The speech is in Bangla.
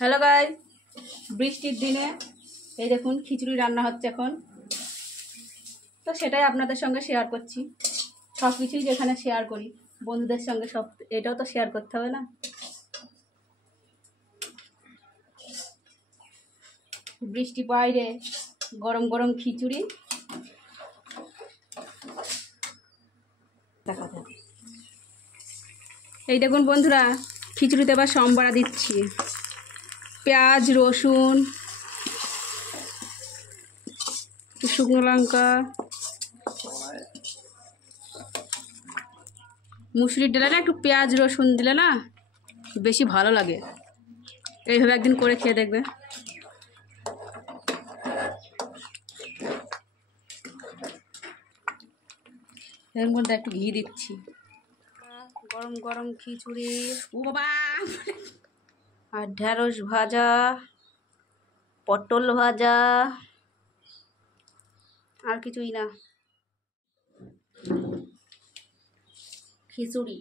হ্যালো গাইস, বৃষ্টির দিনে এই দেখুন খিচুড়ি রান্না হচ্ছে এখন। তো সেটাই আপনাদের সঙ্গে শেয়ার করছি। সব কিছুই যেখানে শেয়ার করি বন্ধুদের সঙ্গে, সব এটাও তো শেয়ার করতে হবে না। বৃষ্টি বাইরে, গরম গরম খিচুড়ি দেখা যাবে। এই দেখুন বন্ধুরা, খিচুড়িতে এবার সম্বারা দিচ্ছি। পেঁয়াজ, রসুন, শুকনো লঙ্কা, মুসুরির ডালে না একটু পেঁয়াজ রসুন দিলে না বেশি ভালো লাগে। এইভাবে একদিন করে খেয়ে দেখবে। এর মধ্যে একটু ঘি দিচ্ছি। গরম গরম খিচুড়ি, ও বাবা, আর ঢেঁড়স ভাজা, পটল ভাজা, আর কিছুই না, খিচুড়ি।